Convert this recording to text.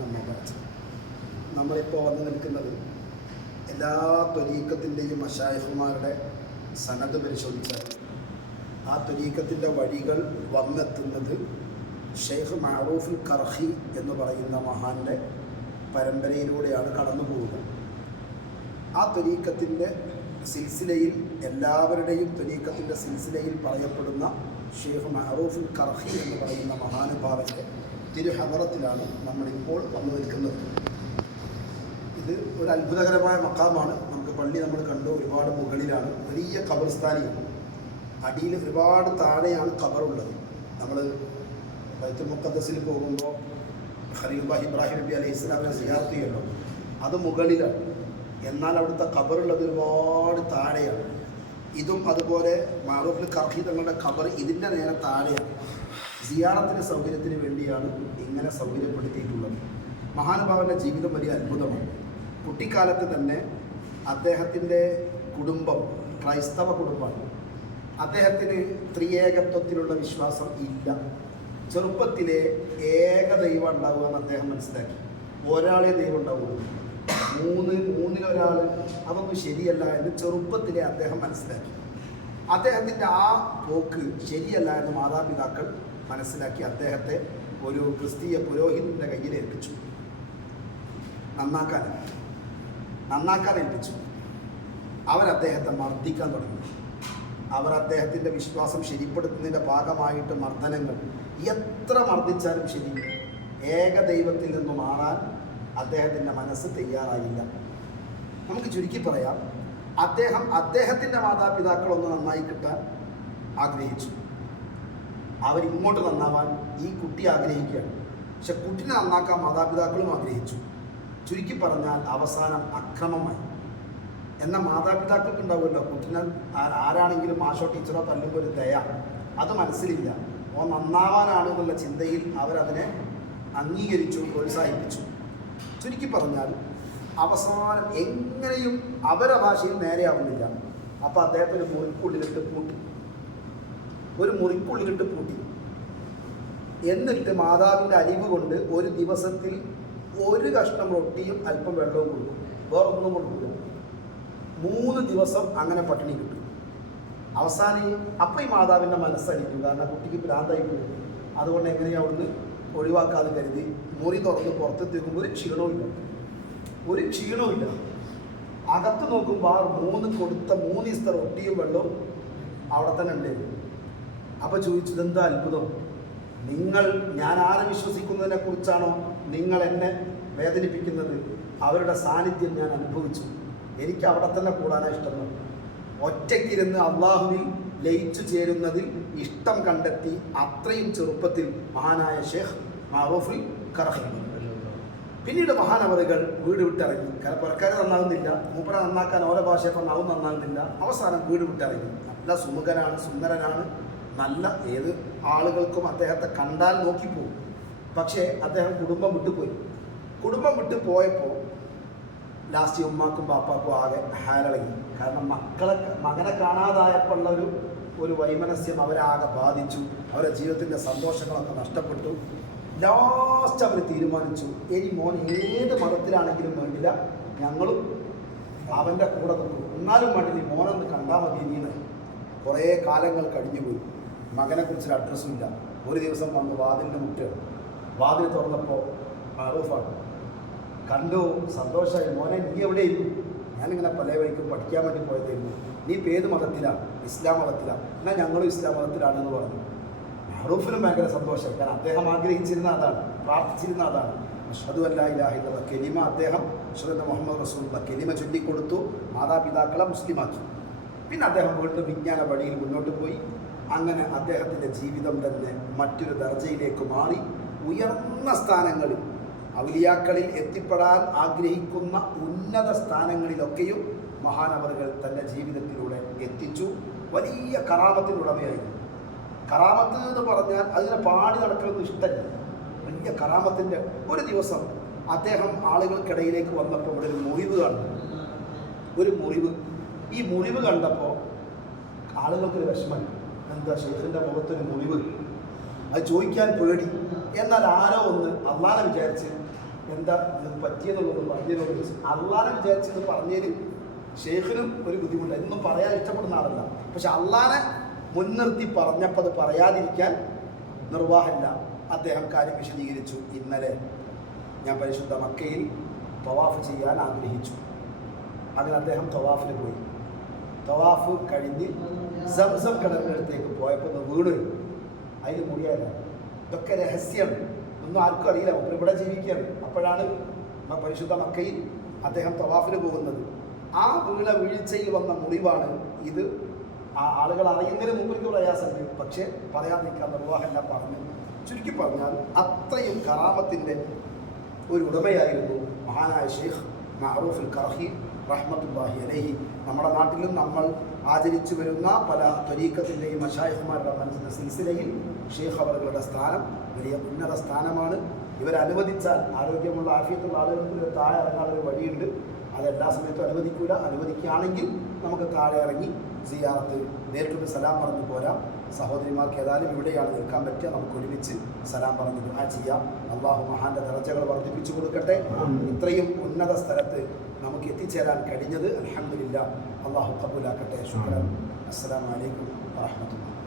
നമ്മൾ നമ്മളിപ്പോൾ വന്ന് നിൽക്കുന്നത് എല്ലാ ത്വരീക്കത്തിന്റെയും അഷായഫുമാരുടെ സന്നദ്ധ പരിശോധിച്ചാൽ ആ ത്വരീക്കത്തിന്റെ വഴികൾ വന്നെത്തുന്നത് ഷെയ്ഖ് മാറൂഫുൽ കർഹി എന്ന് പറയുന്ന മഹാന്റെ പരമ്പരയിലൂടെയാണ് കടന്നു പോകുന്നത് ആ ത്വരീക്കത്തിന്റെ സിൽസിലയിൽ എല്ലാവരുടെയും ത്വരീക്കത്തിന്റെ സിൽസിലയിൽ പറയപ്പെടുന്ന ഷെയ്ഖ് മഹറൂഫുൽ കർഹി എന്ന് പറയുന്ന മഹാനുഭാവന്റെ തിരുഹദറത്തിലാണ് നമ്മളിപ്പോൾ വന്നു നിൽക്കുന്നത് ഇത് ഒരു അത്ഭുതകരമായ മക്കാമാണ്. നമുക്ക് പള്ളി നമ്മൾ കണ്ടു ഒരുപാട് മുകളിലാണ് വലിയ ഖബർസ്ഥാനിയാണ്. അടിയിൽ ഒരുപാട് താഴെയാണ് ഖബറുള്ളത്. നമ്മൾ ബൈത്തുൽ മുക്കദ്സിൽ പോകുമ്പോൾ ഖലീൽബാഹ് ഇബ്രാഹിം നബി അലൈഹി ഇസ്ലാമിനെ സിയാർത്ത് ചെയ്യല്ലോ അത് മുകളിലാണ്. എന്നാൽ അവിടുത്തെ ഖബറുള്ളത് ഒരുപാട് താഴെയാണ്. ഇതും അതുപോലെ മാറൂഫിൽ കർഹി തങ്ങളുടെ ഖബർ ഇതിന്റെ നേരെ താഴെയാണ്. സിയാറത്തിന്റെ സൗകര്യത്തിന് വേണ്ടിയാണ് ഇങ്ങനെ സൗകര്യപ്പെടുത്തിയിട്ടുള്ളത്. മഹാനുഭാവന്റെ ജീവിതം വലിയ അത്ഭുതമാണ്. കുട്ടിക്കാലത്ത് തന്നെ അദ്ദേഹത്തിന്റെ കുടുംബം ക്രൈസ്തവ കുടുംബമാണ്. അദ്ദേഹത്തിന് ത്രിയേകത്വത്തിലുള്ള വിശ്വാസം ഇല്ല. ചെറുപ്പത്തിലെ ഏക ദൈവം ഉണ്ടാവുക എന്ന് അദ്ദേഹം മനസ്സിലാക്കി. ഒരാളെ ദൈവം ഉണ്ടാവുള്ളൂ മൂന്ന് മൂന്നിലൊരാൾ അതൊന്നും ശരിയല്ല എന്ന് ചെറുപ്പത്തിലെ അദ്ദേഹം മനസ്സിലാക്കി. അദ്ദേഹത്തിന്റെ ആ പോക്ക് ശരിയല്ല എന്ന് മാതാപിതാക്കൾ മനസ്സിലാക്കി അദ്ദേഹത്തെ ഒരു ക്രിസ്തീയ പുരോഹിതന്റെ കയ്യിൽ ഏൽപ്പിച്ചു. നന്നാക്കാൻ നന്നാക്കാൻ ഏൽപ്പിച്ചു. അവർ അദ്ദേഹത്തെ മർദ്ദിക്കാൻ തുടങ്ങി. അവർ അദ്ദേഹത്തിന്റെ വിശ്വാസം ശരിപ്പെടുത്തുന്നതിന്റെ ഭാഗമായിട്ട് മർദ്ദനങ്ങൾ എത്ര മർദ്ദിച്ചാലും ശരി ഏകദൈവത്തിൽ നിന്ന് മാറാൻ അദ്ദേഹത്തിന്റെ മനസ്സ് തയ്യാറായില്ല. നമുക്ക് ചുരുക്കി പറയാം. അദ്ദേഹം അദ്ദേഹത്തിന്റെ മാതാപിതാക്കളൊന്ന് നന്നായി കിട്ടാൻ ആഗ്രഹിച്ചു. അവരിങ്ങോട്ട് നന്നാവാൻ ഈ കുട്ടി ആഗ്രഹിക്കുകയാണ്. പക്ഷെ കുട്ടിനെ നന്നാക്കാൻ മാതാപിതാക്കളും ആഗ്രഹിച്ചു. ചുരുക്കി പറഞ്ഞാൽ അവസാനം അക്രമമായി. എന്ന മാതാപിതാക്കൾക്ക് ഉണ്ടാവുമല്ലോ. കുട്ടിനെ ആരാണെങ്കിലും മാഷോ ടീച്ചറോ തല്ലുമ്പോൾ ഒരു ദയ. അത് മനസ്സിലില്ല. ഓ നന്നാവാനാണെന്നുള്ള ചിന്തയിൽ അവരതിനെ അംഗീകരിച്ചു പ്രോത്സാഹിപ്പിച്ചു. ചുരുക്കി പറഞ്ഞാൽ അവസാനം എങ്ങനെയും അവരെ ഭാഷയിൽ നേരെയാവുന്നില്ല. അപ്പോൾ അദ്ദേഹത്തിന് മുറിക്കുള്ളിലിട്ട് പൂട്ടി. ഒരു മുറിക്കുള്ളിലിട്ട് പൂട്ടി. എന്നിട്ട് മാതാവിന്റെ അരിവ് കൊണ്ട് ഒരു ദിവസത്തിൽ ഒരു കഷ്ണം റൊട്ടിയും അല്പം വെള്ളവും കൊടുക്കും. വേറൊന്നും കൊടുക്കില്ല മൂന്ന് ദിവസം അങ്ങനെ പട്ടിണി കിട്ടും. അവസാനം അപ്പം ഈ മാതാവിന്റെ മനസ്സടിക്കും. കാരണം കുട്ടിക്ക് ഭ്രാന്തായി പോകും അതുകൊണ്ട് എങ്ങനെയാണ് അവിടുന്ന് ഒഴിവാക്കാതെ കരുതി മുറി തുറന്ന് പുറത്തെത്തി നോക്കുമ്പോൾ ഒരു ക്ഷീണവുമില്ല. ഒരു ക്ഷീണവുമില്ല. അകത്ത് നോക്കുമ്പോൾ ആ മൂന്ന് കൊടുത്ത മൂന്ന് ദിവസത്തെ ഒട്ടിയും വെള്ളവും അവിടെ തന്നെ ഉണ്ട്. അപ്പോൾ ചോദിച്ചു ഇതെന്താ അത്ഭുതം? നിങ്ങൾ ഞാൻ ആരെ വിശ്വസിക്കുന്നതിനെ കുറിച്ചാണോ നിങ്ങൾ എന്നെ വേദനിപ്പിക്കുന്നത്? അവരുടെ സാന്നിധ്യം ഞാൻ അനുഭവിച്ചു. എനിക്ക് അവിടെ തന്നെ കൂടാനാണ് ഇഷ്ടം. ഒറ്റയ്ക്കിരുന്ന് അള്ളാഹുവിൽ ലയിച്ചു ചേരുന്നതിൽ ഇഷ്ടം കണ്ടെത്തി അത്രയും ചെറുപ്പത്തിൽ മഹാനായ ഷേഖ് മാറൂഫുൽ കറഹി പിന്നീട് മഹാനവറുകൾ വീട് വിട്ടിറങ്ങി കാരണം പുറക്കാരെ നന്നാകുന്നില്ല മൂപ്പര നന്നാക്കാൻ ഓരോ ഭാഷയൊക്കെ നവും നന്നാകുന്നില്ല അവസാനം വീട് വിട്ടിറങ്ങി നല്ല സുമുഖനാണ് സുന്ദരനാണ്. നല്ല ഏത് ആളുകൾക്കും അദ്ദേഹത്തെ കണ്ടാൽ നോക്കിപ്പോകും. പക്ഷേ അദ്ദേഹം കുടുംബം വിട്ടുപോയി. കുടുംബം വിട്ടു പോയപ്പോൾ ലാസ്റ്റ് ഉമ്മാക്കും പാപ്പാക്കും ആകെ ഹാരളങ്ങി കാരണം മക്കളെ മകനെ കാണാതായപ്പോൾ ഉള്ള ഒരു ഒരു വൈമനസ്യം അവരാകെ ബാധിച്ചു. അവരുടെ ജീവിതത്തിന്റെ സന്തോഷങ്ങളൊക്കെ നഷ്ടപ്പെട്ടു. ലാസ്റ്റ് അവർ തീരുമാനിച്ചു. ഇനി മോൻ ഏത് മതത്തിലാണെങ്കിലും വേണ്ടില്ല. ഞങ്ങളും അവന്റെ കൂടെ നിന്നു. എന്നാലും വേണ്ടില്ല ഈ മോനൊന്ന് കണ്ടാൽ മതി ഇനിയെന്ന് കുറേ കാലങ്ങൾ കഴിഞ്ഞുപോയി മകനെക്കുറിച്ചൊരു അഡ്രസ്സും ഇല്ല. ഒരു ദിവസം വന്ന് വാതിലിന്റെ മുട്ട് വാതിൽ തുറന്നപ്പോൾ മറൂഫാണ്. കണ്ടു സന്തോഷമായി മോനെ നീ എവിടെയായിരുന്നു ഞാനിങ്ങനെ പല വഴിക്കും പഠിക്കാൻ വേണ്ടി പോയതായിരുന്നു. നീ ഇപ്പം ഏത് മതത്തിലാണ് ഇസ്ലാം മതത്തിലാണ് എന്നാൽ ഞങ്ങളും ഇസ്ലാം മതത്തിലാണെന്ന് പറഞ്ഞു. മെഹറൂഫിനും ഭയങ്കര സന്തോഷം കാരണം അദ്ദേഹം ആഗ്രഹിച്ചിരുന്ന അതാണ് പ്രാർത്ഥിച്ചിരുന്ന അതാണ്. അഷദു അല്ലാ ഇലാഹില്ല കെലിമ അദ്ദേഹം അഷദ് മുഹമ്മദ് റസൂലുള്ള കെലിമ ചൊല്ലിക്കൊടുത്തു മാതാപിതാക്കളെ മുസ്ലിമാക്കി. പിന്നെ അദ്ദേഹം വീണ്ടും വിജ്ഞാന വഴിയിൽ മുന്നോട്ട് പോയി. അങ്ങനെ അദ്ദേഹത്തിന്റെ ജീവിതം തന്നെ മറ്റൊരു ദർജയിലേക്ക് മാറി. ഉയർന്ന സ്ഥാനങ്ങളിൽ ഔലിയാക്കളിൽ എത്തിപ്പെടാൻ ആഗ്രഹിക്കുന്ന ഉന്നത സ്ഥാനങ്ങളിലൊക്കെയും മഹാനവറുകൾ തന്റെ ജീവിതത്തിലൂടെ എത്തിച്ചു. വലിയ കറാമത്തിനുടമയായിരുന്നു കറാമത്ത് എന്ന് പറഞ്ഞാൽ അതിനെ പാടി നടക്കുന്നത് ഇഷ്ടമല്ല വലിയ കറാമത്തിന്റെ ഒരു ദിവസം അദ്ദേഹം ആളുകൾക്കിടയിലേക്ക് വന്നപ്പോൾ ഇവിടെ ഒരു മുറിവ് കണ്ടു. ഒരു മുറിവ്. ഈ മുറിവ് കണ്ടപ്പോൾ ആളുകൾക്കൊരു വിഷമം. എന്താ ഷെയ്ഖിന്റെ മുഖത്തൊരു മുറിവ്? അത് ചോദിക്കാൻ പേടി. എന്നാൽ ആരോ ഒന്ന് അള്ളാനെ വിചാരിച്ച് എന്താ ഇത് പറ്റിയെന്നുള്ളത് പറഞ്ഞതിനോട് അള്ളാനെ വിചാരിച്ച് ഇത് പറഞ്ഞതിന് ഷെയ്ഖിനും ഒരു ബുദ്ധിമുട്ട്. എന്നും പറയാൻ ഇഷ്ടപ്പെടുന്ന ആളല്ല. പക്ഷെ അള്ളാനെ മുൻനിർത്തി പറഞ്ഞപ്പോൾ അത് പറയാതിരിക്കാൻ നിർവാഹമില്ല. അദ്ദേഹം കാര്യം വിശദീകരിച്ചു. ഇന്നലെ ഞാൻ പരിശുദ്ധ മക്കയിൽ തവാഫ് ചെയ്യാൻ ആഗ്രഹിച്ചു. അങ്ങനെ അദ്ദേഹം തവാഫിന് പോയി. തവാഫ് കഴിഞ്ഞ് സംസം കടലിനടുത്തേക്ക് പോയപ്പോൾ വീട് അതിന് മുടിയായില്ല ഇതൊക്കെ രഹസ്യം. ഒന്നും ആർക്കും അറിയില്ല. ഒപ്പം ഇവിടെ ജീവിക്കുകയാണ്. അപ്പോഴാണ് പരിശുദ്ധ മക്കയിൽ അദ്ദേഹം തവാഫിന് പോകുന്നത്. ആ വീണ വീഴ്ചയിൽ വന്ന മുറിവാണ് ഇത്. ആ ആളുകൾ അറിയുന്നതിന് മുമ്പിലേക്ക് പ്രയാസമുണ്ട്. പക്ഷേ പറയാതിരിക്കാൻ നിർവാഹമല്ല പറഞ്ഞു. ചുരുക്കി പറഞ്ഞാൽ അത്രയും കറാമത്തിന്റെ ഒരു ഉടമയായിരുന്നു മഹാനായ ഷെയ്ഖ് മഹറൂഫുൽ കർഹി റഹ്മത്തുല്ലാഹി അലഹി. നമ്മുടെ നാട്ടിലും നമ്മൾ ആചരിച്ചു വരുന്ന പല ത്വരീക്കത്തിന്റെയും അഷായഹുമാരുടെ മനസ്സിന്റെ സിൽസിലയിൽ ഷെയ്ഖ് അവറുകളുടെ സ്ഥാനം വലിയ ഉന്നത സ്ഥാനമാണ്. ഇവരനുവദിച്ചാൽ ആരോഗ്യമുള്ള ആഫിയത്തുള്ള ആളുകൾക്ക് താഴെ ഇറങ്ങാനൊരു വഴിയുണ്ട്. അത് എല്ലാ സമയത്തും അനുവദിക്കൂല. അനുവദിക്കുകയാണെങ്കിൽ നമുക്ക് താഴെ ഇറങ്ങി സിയാറത്ത് നേരിട്ടൊരു സലാം പറഞ്ഞു പോരാം. സഹോദരിമാർക്ക് ഏതായാലും ഇവിടെയാണ് നിൽക്കാൻ പറ്റുക. നമുക്ക് ഒരുമിച്ച് സലാം പറഞ്ഞ് ദുഹാ ചെയ്യാം. അള്ളാഹു മഹാന്റെ ദർജകൾ വർദ്ധിപ്പിച്ചു കൊടുക്കട്ടെ. ഇത്രയും ഉന്നത സ്ഥലത്ത് നമുക്ക് എത്തിച്ചേരാൻ കഴിഞ്ഞത് അലഹമില്ല അള്ളാഹു കബൂലാക്കട്ടെ. ശുക്രൻ. അസ്സാം വലൈക്കും വറഹ്മത്തുള്ളാഹി